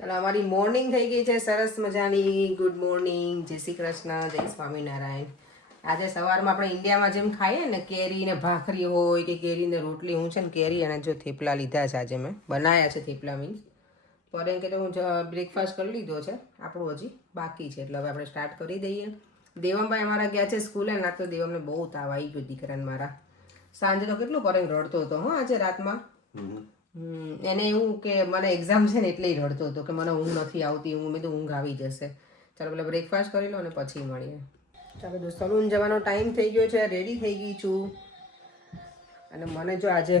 ચાલો અમારી મોર્નિંગ થઈ ગઈ છે સરસ મજાની. ગુડ મોર્નિંગ, જય શ્રી કૃષ્ણ, જય સ્વામિનારાયણ. આજે સવારમાં આપણે ઇન્ડિયામાં જેમ ખાઈએ ને કેરી ને ભાખરી હોય કે કેરી ને રોટલી, હું છે ને કેરી અને જો થેપલા લીધા છે. આજે મેં બનાવ્યા છે થેપલા, મીન્સ પર એમ કે હું બ્રેકફાસ્ટ કરી લીધો છે, આપણું હજી બાકી છે. એટલે હવે આપણે સ્ટાર્ટ કરી દઈએ. દેવમભાઈ અમારા ગયા છે સ્કૂલે. ના તો દેવમને બહુ તાવ આવી ગયો દીકરાને મારા. સાંજે તો કેટલું પરેંગ રડતો હતો હો આજે રાતમાં. એને એવું કે મને એક્ઝામ છે ને એટલે રડતો હતો કે મને ઊંઘ નથી આવતી. મેં તો ઊંઘ આવી જશે. ચાલો પેલા બ્રેકફાસ્ટ કરી લો અને પછી મળીએ. ચાલો દોસ્તો, સલૂન જવાનો ટાઈમ થઈ ગયો છે, રેડી થઈ ગઈ છું. અને મને જો આજે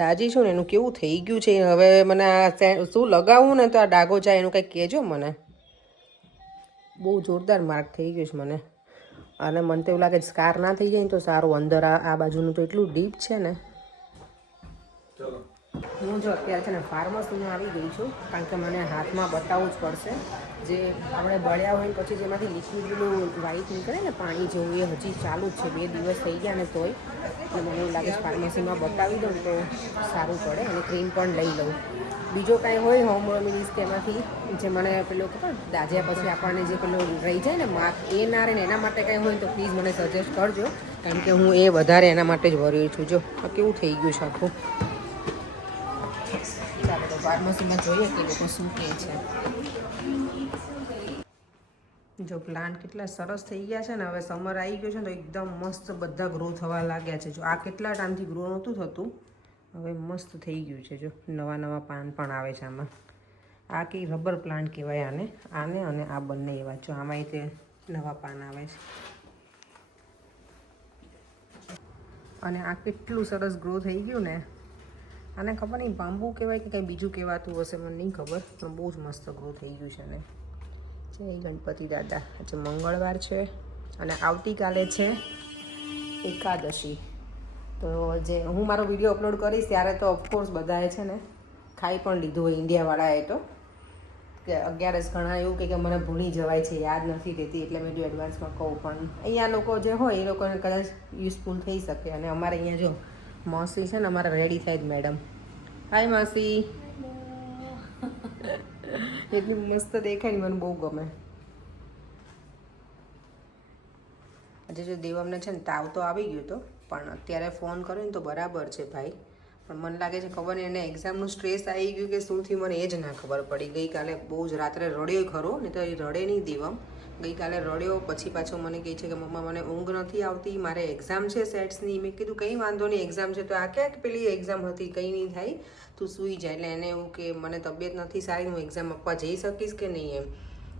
દાજી છું ને એનું કેવું થઈ ગયું છે હવે. મને આ શું લગાવવું ને તો આ ડાઘો જાય એનું કંઈક કહેજો મને. બહુ જોરદાર માર્ક થઈ ગયું છે મને. અને મને તો એવું લાગે સ્કાર ના થઈ જાય ને તો સારું. અંદર આ બાજુનું તો એટલું ડીપ છે ને. હું જો અત્યારે છે ને ફાર્મસીમાં આવી ગઈ છું, કારણ કે મને હાથમાં બતાવવું જ પડશે. જે આપણે બળ્યા હોય પછી જેમાંથી લિક્વિડ પેલું વ્હાઈટ નીકળે ને પાણી જેવું, એ હજી ચાલુ જ છે. 2 દિવસ થઈ ગયા ને તોય. એટલે મને એવું લાગે ફાર્મસીમાં બતાવી દઉં તો સારું પડે. અને ક્રીમ પણ લઈ લઉં. બીજો કાંઈ હોય હોમ રેમેડીઝ કે એમાંથી જે મને પેલો ખબર દાજ્યા પછી આપણને જે પેલો રહી જાય ને માર્ક, એ ના રહે ને એના માટે કાંઈ હોય તો પ્લીઝ મને સજેસ્ટ કરજો. કારણ કે હું એ વધારે એના માટે જ વરી છું. જો કેવું થઈ ગયું છે આખું. ચાલો તો ફાર્મસીમાં જોઈએ કે લોકો શું કહે છે. જો પ્લાન્ટ કેટલા સરસ થઈ ગયા છે ને. હવે સમર આવી ગયો છે ને તો એકદમ મસ્ત બધા ગ્રો થવા લાગ્યા છે. જો આ કેટલા ટાઈમથી ગ્રો નહોતું થતું, હવે મસ્ત થઈ ગયું છે. જો નવા નવા પાન પણ આવે છે આમાં. આ કંઈ રબર પ્લાન્ટ કહેવાય આને. અને આ બંને એવા. જો આમાંય તે નવા પાન આવે છે. અને આ કેટલું સરસ ગ્રો થઈ ગયું ને. આને ખબર નહીં બાંબુ કહેવાય કે કંઈ બીજું કહેવાતું હશે, મને નહીં ખબર. પણ બહુ જ મસ્ત ગ્રો થઈ ગયું છે ને. જય ગણપતિ દાદા. આજે મંગળવાર છે અને આવતીકાલે છે એકાદશી. તો જે હું મારો વિડીયો અપલોડ કરીશ ત્યારે તો ઓફકોર્સ બધાએ છે ને ખાઈ પણ લીધું હોય ઇન્ડિયાવાળાએ તો. કે 11 ઘણા એવું કે મને ભૂલી જવાય છે, યાદ નથી રહેતી, એટલે મેં જો એડવાન્સમાં કહું. પણ અહીંયા લોકો જે હોય એ લોકોને કદાચ યુઝફુલ થઈ શકે. અને અમારે અહીંયા જો મોસી છે ને અમારા રેડી થાય જ મેડમ. હાય માસી. એટલી મસ્ત દેખાય ને, મને બહુ ગમે. આજે જો દેવમને છે ને તાવ તો આવી ગયો હતો, પણ અત્યારે ફોન કર્યો ને તો બરાબર છે ભાઈ. પણ મને લાગે છે ખબર નહીં એને એક્ઝામનું સ્ટ્રેસ આવી ગયું કે શું થયું મને એ જ ના ખબર પડી. ગઈકાલે બહુ જ રાત્રે રડ્યો ખરો, નહીં તો એ રડે નહીં દેવમ. ગઈકાલે રડ્યો પછી પાછો મને કહે છે કે મમ્મા મને ઊંઘ નથી આવતી, મારે એક્ઝામ છે સેટ્સની. મેં કીધું કંઈ વાંધો નહીં, એક્ઝામ છે તો આ ક્યાંક પેલી એક્ઝામ હતી, કંઈ નહીં થાય, તું સૂઈ જાય. એટલે એને એવું કે મને તબિયત નથી સારી, હું એક્ઝામ આપવા જઈ શકીશ કે નહીં એમ.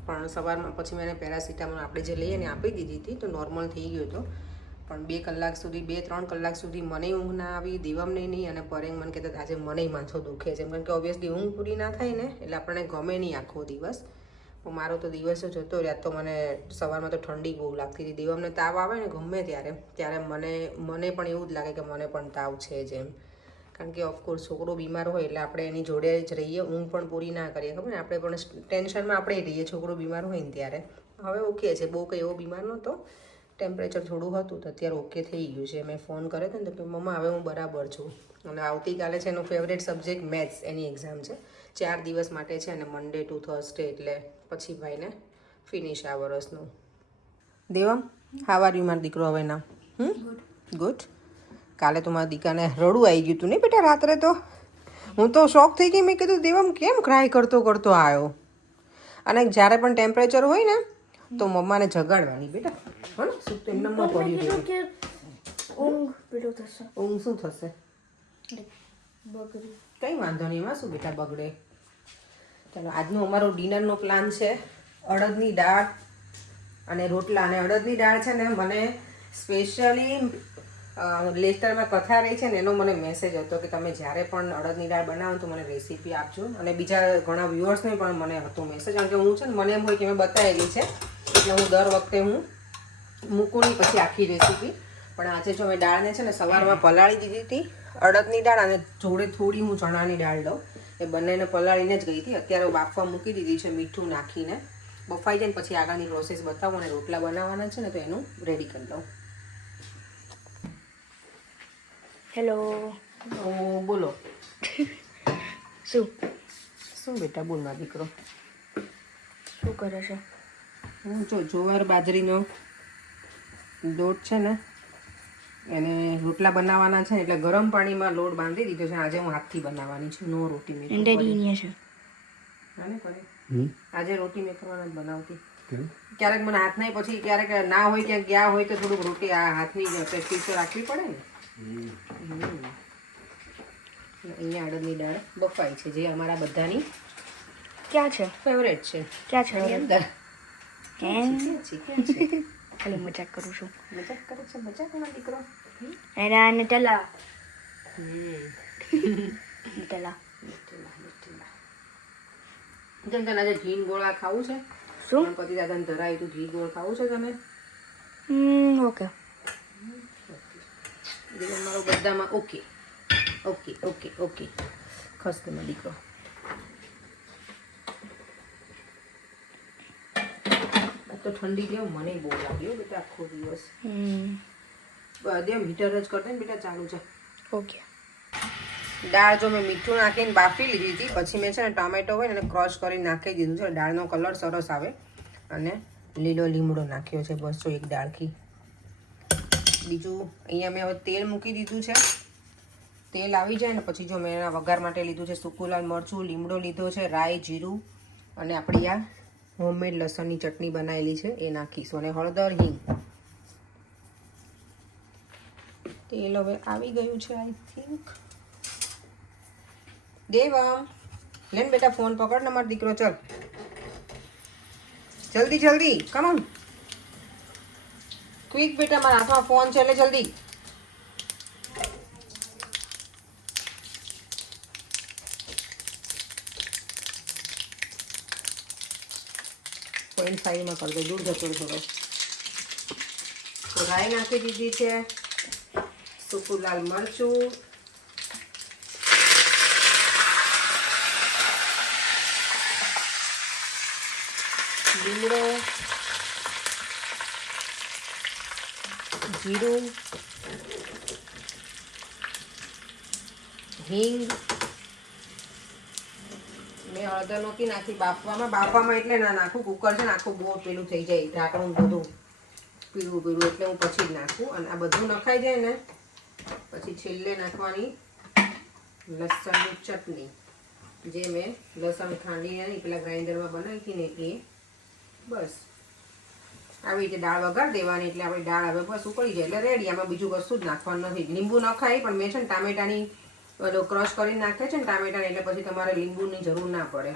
પણ સવારમાં પછી મેં એને પેરાસિટામોલ આપણે જે લઈએ ને આપી દીધી હતી તો નોર્મલ થઈ ગયો હતો. પણ 2-3 કલાક સુધી મને ઊંઘ ના આવી, દેવમને નહીં. અને પરેંગ મને કહેતા આજે મને માથો દુખે છે. કારણ કે ઓબ્વિયસલી ઊંઘ પૂરી ના થાય ને એટલે આપણને ગમે નહીં આખો દિવસ. પણ મારો તો દિવસ જ હતો રહ્યા. તો મને સવારમાં તો ઠંડી બહુ લાગતી હતી. દેવમને તાવ આવે ને ગમે ત્યારે મને પણ એવું જ લાગે કે મને પણ તાવ છે જ એમ. કારણ કે ઓફકોર્સ છોકરો બીમાર હોય એટલે આપણે એની જોડે જ રહીએ, ઊંઘ પણ પૂરી ના કરીએ. ખબર ને આપણે પણ ટેન્શનમાં આપણે રહીએ છોકરો બીમાર હોય ને ત્યારે. હવે ઓકે છે, બહુ કંઈ એવો બીમાર નહોતો, ટેમ્પરેચર થોડું હતું તો અત્યારે ઓકે થઈ ગયું છે. મેં ફોન કર્યો હતો ને તો કે મમ્મા હવે હું બરાબર છું. અને આવતીકાલે છે એનો ફેવરેટ સબ્જેક્ટ મેથ્સ, એની એક્ઝામ છે. 4 દિવસ માટે છે અને મંડે ટુ થર્સડે, એટલે પછી ભાઈને ફિનિશ આ વર્ષનું. દેવમ હાવ આર યુ મારો દીકરો હવે ના? ગુડ. કાલે તો મારા દીકરાને રડું આવી ગયું હતું નહીં બેટા રાત્રે? તો હું તો શોક થઈ ગઈ. મેં કીધું દેવમ કેમ ક્રાય કરતો આવ્યો. અને જ્યારે પણ ટેમ્પરેચર હોય ને તો મમ્માને જગાડવાની બેટા. હા ને શું તો એમનામાં પડ્યું રહ્યું. ઊંઘ શું થશે? કંઈ વાંધો નહીં, એમાં શું બેટા બગડે. ચાલો આજનો અમારો ડિનરનો પ્લાન છે અડદની દાળ અને રોટલા. અને અડદની દાળ છે ને મને સ્પેશિયલી લેટરમાં કથા રહી છે ને એનો મને મેસેજ હતો કે તમે જ્યારે પણ અડદની દાળ બનાવો તો મને રેસીપી આપજો. અને બીજા ઘણા વ્યુઅર્સને પણ મને હતો મેસેજ. કારણ કે હું છે ને મને એમ હોય કે મેં બતાવેલી છે એટલે હું દર વખતે હું મૂકું નહીં પછી આખી રેસીપી. પણ આજે જો મેં દાળને છે ને સવારમાં પલાળી દીધી હતી, અડદની દાળ, અને જોડે થોડી હું ચણાની દાળ લઉં. એ બંનેને પલાળીને જ ગઈ હતી. અત્યારે બાફવા મૂકી દીધી છે મીઠું નાખીને. બફાઈ જાય ને પછી આગળની પ્રોસેસ બતાવું. અને રોટલા બનાવવાના છે ને તો એનું રેડી કરી દઉં. હેલો. બોલો. શું શું બેટા બોલ મારો દીકરો? શું કરે છે? હું જો જુવાર બાજરીનો લોટ છે ને એને રોટલા બનાવવાના છે એટલે ગરમ પાણીમાં લોટ બાંધી દીધો છે. આજે હું હાથથી બનાવવાની છું, નો રોટી મેકર. આજે રોટી મેકરવાના જ બનાવતી. ક્યારેક મને હાથ નહીં, પછી ક્યારેક ના હોય ક્યાંક ગયા હોય તો થોડુંક રોટી આ હાથની પ્રેક્ટિસ તો રાખવી પડે ને. અહીંયા અડદની દાળ બફાઈ છે, જે અમારા બધાની ક્યાં છે? ફેવરેટ છે. ક્યાં છે? એની અંદર ખાલી મજાક કરું છું. મજાક કરે છે? મજાકમાં દીકરો. એના નટેલા નટેલા તને આજે ઘી ગોળા ખાવું છે? શું? ગણપતિ દાદાને ધરાય તું ઘી ગોળ ખાવું છે તને? ઓકે. મારો બધામાં ઓકે ઓકે ઓકે ઓકે. ખસ તેમાં દીકરો. તો ઠંડી જેવું મને બહુ લાગ્યું બેટા આખો દિવસ. હીટર જ કરते ને બેટા ચાલુ છે. ઓકે. દાળ જો મેં મીઠું નાખીને બાફી લીધી હતી, પછી મેં છે ને ટોમેટો હોય ને એને ક્રશ કરીને નાખી દીધું છે. દાળનો કલર સરસ આવે. અને લીલો લીમડો નાખ્યો છે બસ જો એક દાળથી. બીજું અહીંયા મેં હવે તેલ મૂકી દીધું છે. તેલ આવી જાય ને પછી જો મેં એના વઘાર માટે લીધું છે સૂકું લાલ મરચું, લીમડો લીધો છે, રાઈ, જીરું અને આપણી આ હોમમેડ લસણની ચટણી બનાવેલી છે એ નાખીશું, અને હળદર, હિંગ. તેલ હવે આવી ગયું છે આઈ થિંક. દેવમ લેન બેટા ફોન પકડ ને મારો દીકરો. ચલ જલ્દી જલ્દી, કમ ઓન ક્વિક બેટા, મારા હાથમાં ફોન છે એટલે જલ્દી. પોઈન્ટ 5 કરી દો, દૂર જતો થોડો. રાઈ નાખી દીધી છે, સૂકું લાલ મરચું, લીમડો, જીરું, હિંગ. મેં હળદર નહોતી નાખી બાફવામાં એટલે ના નાખું. કુકર છે ને આખું બહુ પેલું થઈ જાય, ઢાંકણું બધું પીળું એટલે હું પછી જ નાખું. અને આ બધું નખાઈ જાય ને પછી છેલ્લે નાખવાની લસણની ચટણી, જે મેં લસણ ખાંડીને પેલા ગ્રાઇન્ડરમાં બનાવી હતી ને એ. બસ આવી રીતે દાળ વઘાર દેવાની એટલે આપણી દાળ હવે બસ ઉકળી જાય એટલે રેડી. આમાં બીજું કશું જ નાખવાનું નથી. લીંબુ નખાય પણ મેં છે ને ટામેટાની ક્રશ કરીને નાખે છે ને ટામેટાને, એટલે પછી તમારે લીંબુની જરૂર ના પડે.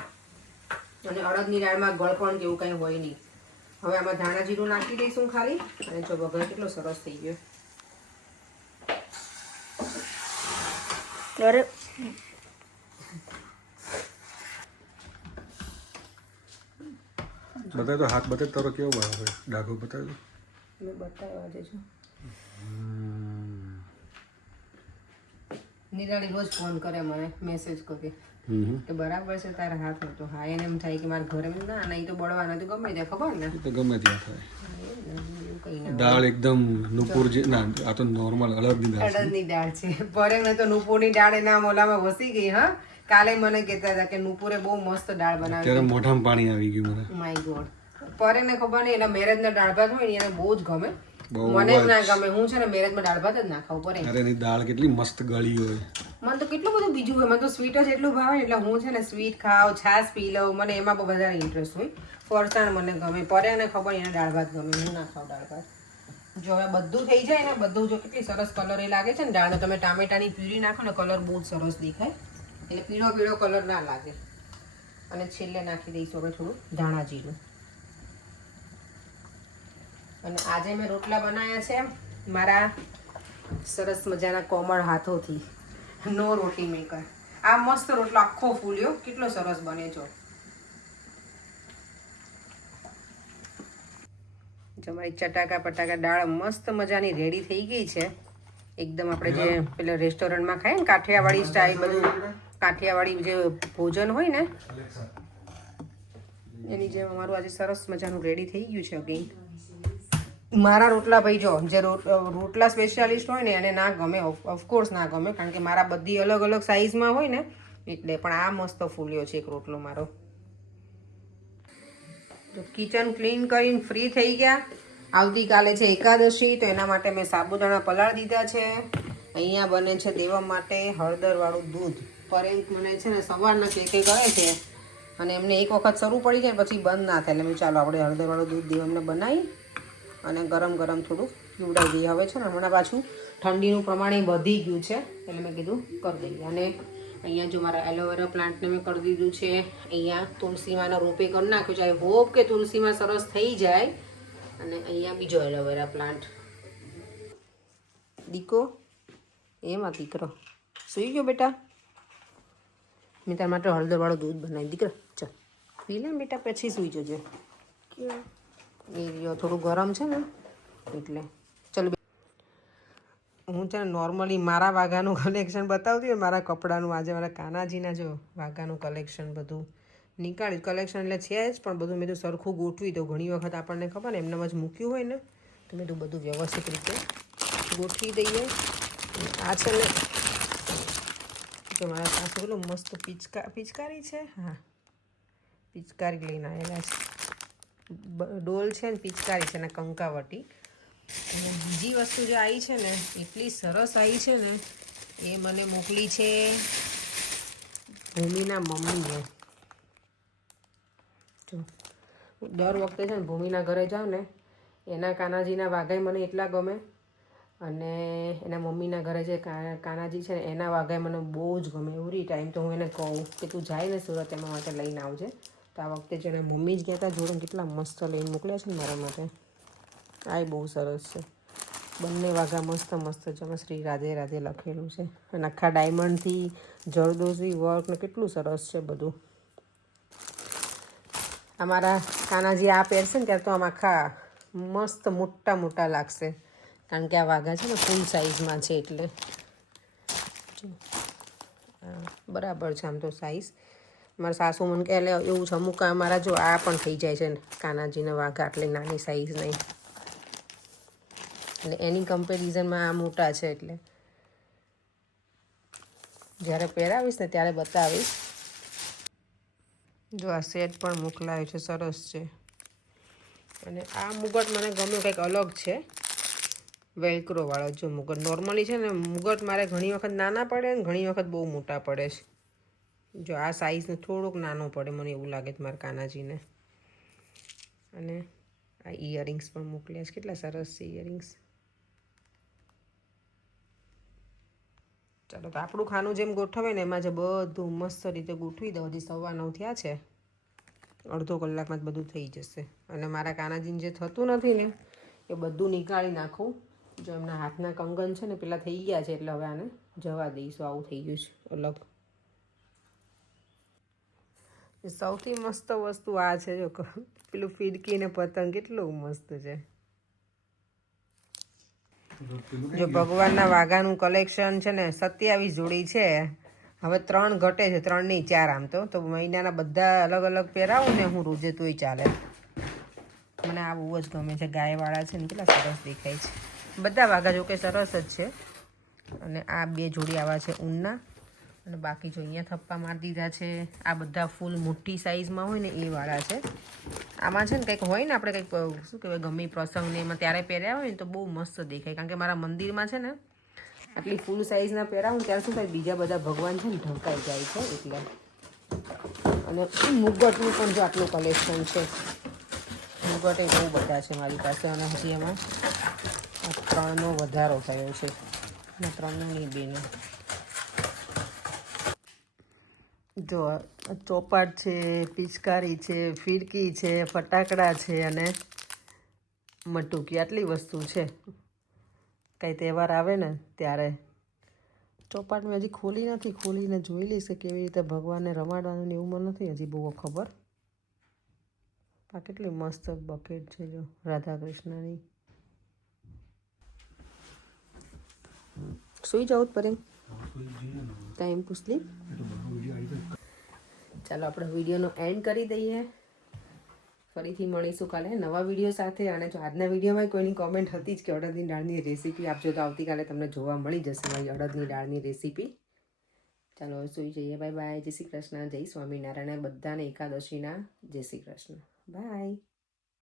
અને અડદની દાળમાં ગળપણ જેવું કંઈ હોય નહીં. હવે આમાં ધાણા જીરું નાખી દઈશું ખાલી. અને જો વઘાર કેટલો સરસ થઈ ગયો. અરે બતાય તો હાથ બતાય તારો કેવો બનાવે ડાઘો બતાય તો. મેં બતાવ્યો આજે જો. નિરાળી રોજ ફોન કરે મને, મેસેજ કરે કે બરાબર છે તારા હાથ હતો. હા એને એમ થાય કે મારા ઘરે ના નહીં તો બળવાના તો ગમે ત્યાં ખબર ને તો ગમે ત્યાં થાય. દાળ એકદમ નુપુર જે ના, આ તો નોર્મલ અડદની દાળ છે. અડદની દાળ છે. પરે ને તો નુપુરની દાળ એના મોલામાં વસી ગઈ. હા કાલે મને કહેતા હતા કે નુપુરે બહુ મસ્ત દાળ બનાવી. ત્યારે મોઢામાં પાણી આવી ગયું મને. My God. પરે ને ખબર નહીં એના મેરેજના દાળ ભાત હોય ને એને બહુ જ ગમે. મને જ ના ગમે. હું છે ને મેરેજમાં દાળ ભાત જ ના ખાવ પડે. અરે એની દાળ કેટલી મસ્ત ગળી હોય. મને તો કેટલું બધું બીજું હોય. મને તો સ્વીટ જ એટલું ભાવે એટલે હું છે ને સ્વીટ ખાવ, છાશ પી લઉં. મને એમાં બહુ વધારે ઇન્ટરેસ્ટ હોય. ફરસાણ મને ગમે. પરે ને ખબર એને દાળ ભાત ગમે. હું ના ખાવ દાળ ભાત. જો હવે બધું થઈ જાય ને, બધું જો કેટલી સરસ કલર એ લાગે છે ને દાળ. તમે ટામેટાની પ્યુરી નાખો ને કલર બહુ જ સરસ દેખાય, એટલે પીળો પીળો કલર ના લાગે. અને છેલ્લે નાખી દઈશું હવે થોડું ધાણા જીરું. અને આજે મેં રોટલા બનાવ્યા છે મારા સરસ મજાના કોમળ હાથોથી. નો રોટી મેકર. આ મસ્ત રોટલો આખો ફૂલ્યો, કેટલો સરસ બને છો. જો મારી ચટાકા પટાકા દાળ મસ્ત મજાની રેડી થઈ ગઈ છે એકદમ. આપણે જે પેલા રેસ્ટોરન્ટમાં ખાઈએ ને કાઠિયાવાડી સ્ટાઇલ, બધું કાઠિયાવાડી જે ભોજન હોય ને એની જેમ અમારું આજે સરસ મજાનું રેડી થઈ ગયું છે. અગેન મારા રોટલા ભાઈ જો જે રોટલા સ્પેશિયાલિસ્ટ હોય ને એને ના ગમે, ઓફકોર્સ ના ગમે, કારણ કે મારા બધી અલગ અલગ સાઇઝમાં હોય ને એટલે પણ આ મસ્ત ફૂલ્યો છે એક રોટલો મારો. તો કિચન ક્લીન કરીને ફ્રી થઈ ગયા. આવતીકાલે છે એકાદશી, તો એના માટે મેં સાબુદાણા પલાળી દીધા છે. અહીંયા બને છે દેવા માટે હળદરવાળું દૂધ. પરેંક મને છે ને સવારના કે કરે છે અને એમને એક વખત શરૂ પડી જાય પછી બંધ ના થાય. એટલે મેં ચાલો આપણે હળદરવાળું દૂધ દેવામને બનાવી અને ગરમ ગરમ થોડું પીવડાવી દઈએ. હવે છે ને હમણાં પાછું ઠંડીનું પ્રમાણ વધી ગયું છે એટલે મેં કીધું કરી દઈએ. અને અહીંયા જો મારા એલોવેરા પ્લાન્ટને મેં કરી દીધું છે. અહીંયા તુલસીમાંના રોપે કરી નાખ્યું છે. આઈ હોપ કે તુલસીમાં સરસ થઈ જાય. અને અહીંયા બીજો એલોવેરા પ્લાન્ટ. દીકો એમાં દીકરો સૂઈ ગયો બેટા. મેં તારા માટે હળદરવાળું દૂધ બનાવી. દીકરો ચાલ પી લે બેટા, પછી સૂઈ જજો. એ થોડું ગરમ છે ને એટલે. ચલો હું છે ને નોર્મલી મારા વાઘાનું કલેક્શન બતાવતી હોય, મારા કપડાનું. આજે મારા કાનાજીના જો વાઘાનું કલેક્શન બધું નીકાળ્યું. કલેક્શન એટલે છે જ, પણ બધું મેં તો સરખું ગોઠવી દઉં. ઘણી વખત આપણને ખબર ને એમનામ જ મૂક્યું હોય ને, તો મેં તો બધું વ્યવસ્થિત રીતે ગોઠવી દઈએ. આ છે ને જો મારા સાસુ પેલું મસ્ત પિચકારી છે. હા, પિચકારી લઈને આવેલા છે. ડોલ છે ને પિચકારી છે ને કંકાવટી. અને બીજી વસ્તુ જે આવી છે ને એટલી સરસ આવી છે ને, એ મને મોકલી છે ભૂમિના મમ્મીએ. જો દર વખતે છે ને ભૂમિના ઘરે જાઉં ને, એના કાનાજીના વાઘાઈ મને એટલા ગમે, અને એના મમ્મીના ઘરે જે કાનાજી છે ને એના વાઘાઈ મને બહુ જ ગમે. એવરી ટાઈમ તો હું એને કહું કે તું જાય ને સુરત એમાં માટે લઈને આવજે. તો આ વખતે જેને મમ્મી જ ગયા હતા જોડે, કેટલા મસ્ત લઈને મોકલ્યા છે ને મારા માટે. આ બહુ સરસ છે. બંને વાઘા મસ્ત મસ્ત છે. એમાં શ્રી રાધે રાધે લખેલું છે અને આખા ડાયમંડથી જરદોઝી વર્ક ને કેટલું સરસ છે બધું. અમારા કાનાજી આ પહેરશે ને ત્યારે તો આમ આખા મસ્ત મોટા મોટા લાગશે, કારણ કે આ વાઘા છે ને ફૂલ સાઇઝમાં છે. એટલે બરાબર છે આમ તો સાઇઝ. મારા સાસુ મને કહે એવું છે અમુક અમારા જો આ પણ થઈ જાય છે કાનાજીના વાઘા આટલી નાની સાઇઝ નહીં, એટલે એની કમ્પેરિઝનમાં આ મોટા છે. એટલે જ્યારે પહેરાવીશ ને ત્યારે બતાવીશ. જો આ સેટ પણ મોકલાયો છે, સરસ છે. અને આ મુગટ મને ગમ્યું, કંઈક અલગ છે, વેલ્ક્રોવાળો. જો મુગટ નોર્મલી છે ને મુગટ મારે ઘણી વખત નાના પડે ને ઘણી વખત બહુ મોટા પડે છે. જો આ સાઇઝને થોડુંક નાનું પડે મને એવું લાગે છે મારા કાનાજીને. અને આ ઇયરિંગ્સ પણ મોકલ્યા છે, કેટલા સરસ છે ઇયરિંગ્સ. ચાલો તો આપણું ખાનું જેમ ગોઠવે ને એમાં જ બધું મસ્ત રીતે ગોઠવી દઉં. હજી 9:15 થયા છે, અડધો કલાકમાં જ બધું થઈ જશે. અને મારા કાનાજીને જે થતું નથી ને એ બધું નીકાળી નાખું. જો એમના હાથના કંગન છે ને પેલા થઈ ગયા છે, એટલે હવે આને જવા દઈશું. આવું થઈ ગયું છે અલગ. સૌથી મસ્ત વસ્તુ આ છે, જો પેલું ફિરકી ને પતંગ કેટલું મસ્ત છે. જો ભગવાનના વાઘાનું કલેક્શન છે ને 27 જોડી છે. હવે 3 ઘટે છે, 3 નહીં 4 આમ તો મહિનાના બધા અલગ અલગ પહેરાવું ને હું રોજે તોય ચાલે. મને આ બહુ જ ગમે છે. ગાયવાળા છે ને કેટલા સરસ દેખાય છે. બધા વાઘા જો કે સરસ જ છે. અને આ 2 જોડી આવા છે ઊનના, અને બાકી જો અહીંયા થપ્પા મારી દીધા છે. આ બધા ફૂલ મોટી સાઇઝમાં હોય ને એ વાળા છે. આમાં છે ને કંઈક હોય ને આપણે કંઈક શું કહેવાય ગમે પ્રસંગને એમાં ત્યારે પહેર્યા હોય ને તો બહુ મસ્ત દેખાય. કારણ કે મારા મંદિરમાં છે ને આટલી ફૂલ સાઇઝના પહેરાવું ત્યારે શું થાય બીજા બધા ભગવાન છે ને ઢંકાઈ જાય છે એટલે. અને મુગટનું પણ જો આટલું કલેક્શન છે. મુગટ એ બહુ બધા છે મારી પાસે. અને હજી એમાં 3નો વધારો થયો છે. અને 3નો નહીં 2નો. જો ચોપાટ છે, પિચકારી છે, ફિરકી છે, ફટાકડા છે અને મટુકી. આટલી વસ્તુ છે. કંઈ તહેવાર આવે ને ત્યારે. ચોપાટ મેં હજી ખોલી નથી, ખોલીને જોઈ લઈશ કે કેવી રીતે ભગવાનને રમાડવાનું ને એવું મને નથી હજી બહુ ખબર. આ કેટલી મસ્ત બકેટ છે જો રાધા કૃષ્ણની. સુઈ જાઉં પરે ટાઈમ પૂછલી. ચાલો આપણે વિડીયોનો એન્ડ કરી દઈએ. ફરીથી મળીશું કાલે નવા વિડીયો સાથે. અને જો આજના વિડીયોમાં કોઈની કોમેન્ટ હતી જ કે અડદની દાળની રેસીપી આપજો, તો આવતીકાલે તમને જોવા મળી જશે મારી અડદની દાળની રેસીપી. ચાલો હવે સુઈ જઈએ. Bye bye. જય શ્રી કૃષ્ણ. જય સ્વામિનારાયણ. બધાને એકાદશીના જય શ્રી કૃષ્ણ. બાય.